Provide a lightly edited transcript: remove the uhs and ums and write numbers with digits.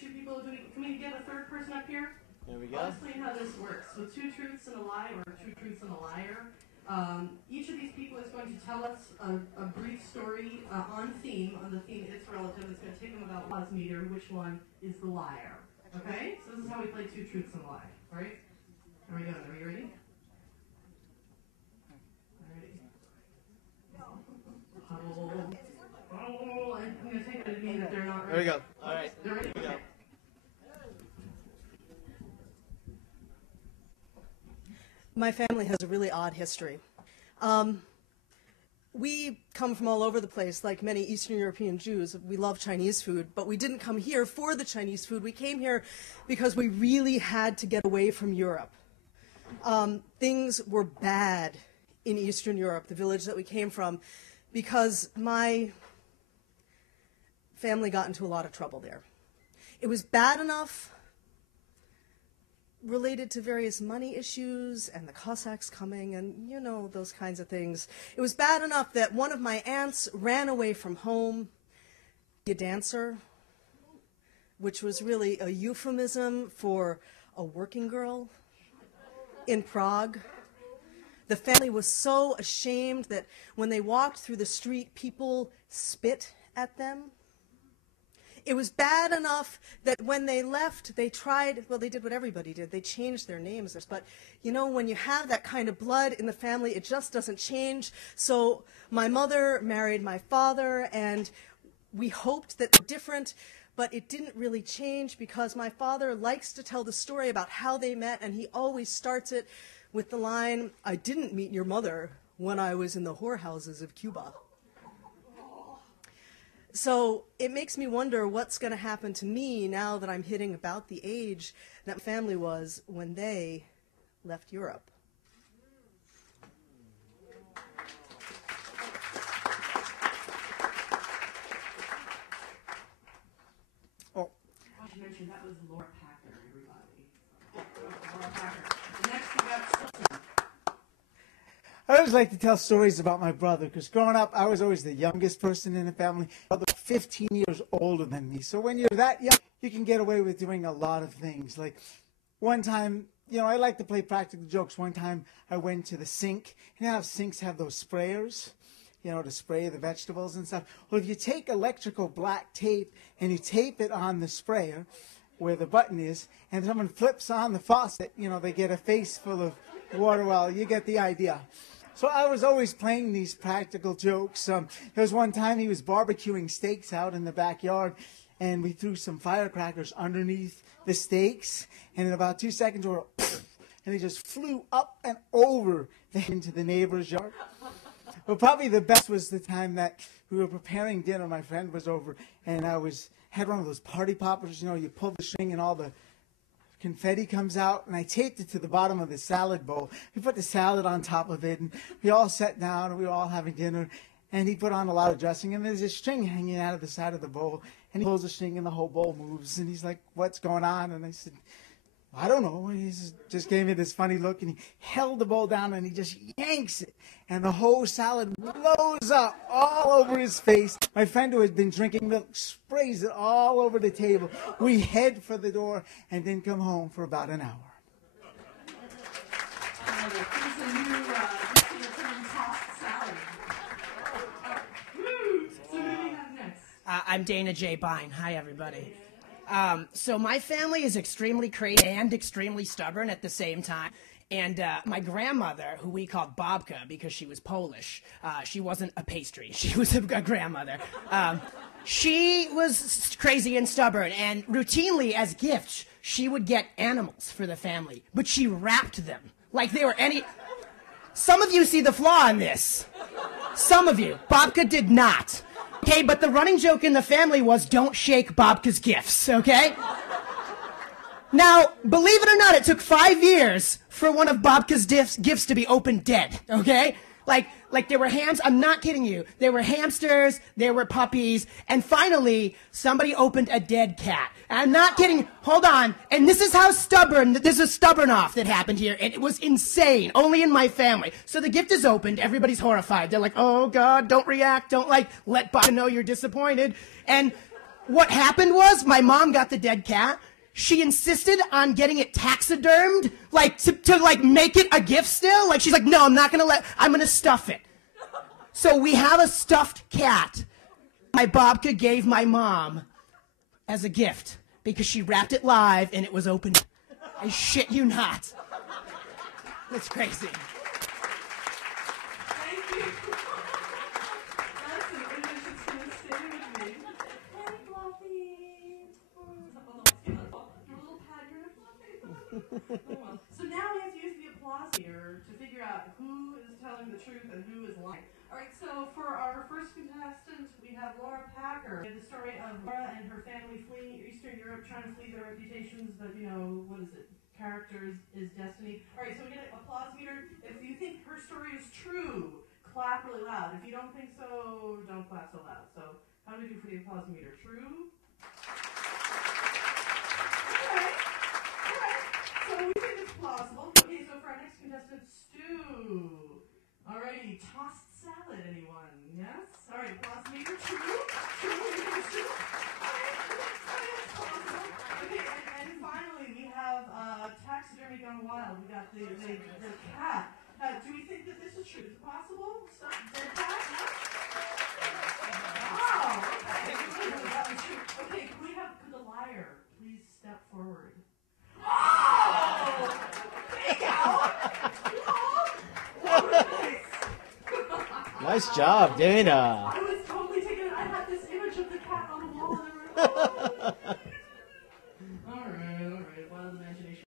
two people doing. Can we get a third person up here? There we go. I'll explain how this works. So 2 truths and a lie, or 2 truths and a liar. Each of these people is going to tell us a brief story on the theme it's relative. It's going to take them about pause meter, which one is the liar. Okay? So this is how we play 2 truths and a lie. All right? Here we go. Are you ready? Oh, I'm going to take it to mean that they're not ready. There we go. All right. They're ready? Here we go. My family has a really odd history. We come from all over the place, like many Eastern European Jews. We love Chinese food, but we didn't come here for the Chinese food. We came here because we really had to get away from Europe. Things were bad in Eastern Europe, the village that we came from, because my family got into a lot of trouble there. It was bad enough related to various money issues and the Cossacks coming and, you know, those kinds of things. It was bad enough that one of my aunts ran away from home, a dancer, which was really a euphemism for a working girl in Prague. The family was so ashamed that when they walked through the street, people spit at them. It was bad enough that when they left, they tried, well, they did what everybody did. They changed their names. But, you know, when you have that kind of blood in the family, it just doesn't change. So my mother married my father, and we hoped that they're different, but it didn't really change because my father likes to tell the story about how they met, and he always starts it with the line, "I didn't meet your mother when I was in the whorehouses of Cuba." So it makes me wonder what's going to happen to me now that I'm hitting about the age that my family was when they left Europe. Oh. I should mention that was Laura Packer, everybody. Laura Packer. Next we got Stilton. I always like to tell stories about my brother because growing up, I was always the youngest person in the family. My brother was 15 years older than me. So when you're that young, you can get away with doing a lot of things. Like one time, you know, I like to play practical jokes. One time I went to the sink. You know how sinks have those sprayers, you know, to spray the vegetables and stuff. Well, if you take electrical black tape and you tape it on the sprayer where the button is, and someone flips on the faucet, you know, they get a face full of water. Well, you get the idea. So I was always playing these practical jokes. There was one time he was barbecuing steaks out in the backyard, and we threw some firecrackers underneath the steaks, and in about 2 seconds, we were, and they just flew up and over into the neighbor's yard. But probably the best was the time that we were preparing dinner. My friend was over, and I had one of those party poppers. You know, you pull the string and all the confetti comes out, and I taped it to the bottom of the salad bowl. We put the salad on top of it, and we all sat down, and we were all having dinner, and he put on a lot of dressing, and there's a string hanging out of the side of the bowl, and he pulls the string, and the whole bowl moves, and he's like, "What's going on?" And I said, "I don't know." And he just gave me this funny look, and he held the bowl down, and he just yanks it, and the whole salad blows up all over his face. My friend who had been drinking milk sprays it all over the table. We head for the door and then come home for about an hour. I'm Dana J. Bein. Hi, everybody. So my family is extremely crazy and extremely stubborn at the same time. And my grandmother, who we called Babka because she was Polish, she wasn't a pastry. She was a grandmother. She was crazy and stubborn, and routinely as gifts, she would get animals for the family, but she wrapped them like they were any... Some of you see the flaw in this. Some of you. Babka did not. Okay, but the running joke in the family was don't shake Babka's gifts, okay? Now, believe it or not, it took 5 years for one of Babka's gifts to be opened dead, okay? Like there were hams, I'm not kidding you. There were hamsters, there were puppies, and finally, somebody opened a dead cat. I'm not kidding, hold on. And this is how stubborn, this is stubborn off that happened here, and it was insane, only in my family. So the gift is opened, everybody's horrified. They're like, oh God, don't react, don't let Babka know you're disappointed. And What happened was my mom got the dead cat. She insisted on getting it taxidermed, like to like make it a gift still. Like she's like, no, I'm gonna stuff it. So we have a stuffed cat my babka gave my mom as a gift because she wrapped it live and it was open. I shit you not. That's crazy. Thank you. That's an image that's going to stay with me. Hey, Fluffy. Your little pad, you're a Fluffy. So now we have to use the applause here to figure out who is telling the truth and who is lying. All right, so for our first contestant, we have Laura Packer. The story of Laura and her family fleeing Eastern Europe, trying to flee their reputations, but, you know, what is it? Character is destiny. All right, so we get an applause meter. If you think her story is true, clap really loud. If you don't think so, don't clap so loud. So how do we do for the applause meter? True? All right. So we think it's plausible. Okay, so for our next contestant, Stu. Alrighty, tossed salad, anyone? Yes? Alright, applause meter. True? True? True? Okay, and finally we have taxidermy gone wild. We got the cat. Do we think that this is true? Is it possible? Dead cat? No? Wow! Okay, that was true. Okay, could the liar please step forward? Oh! Nice job, Dana.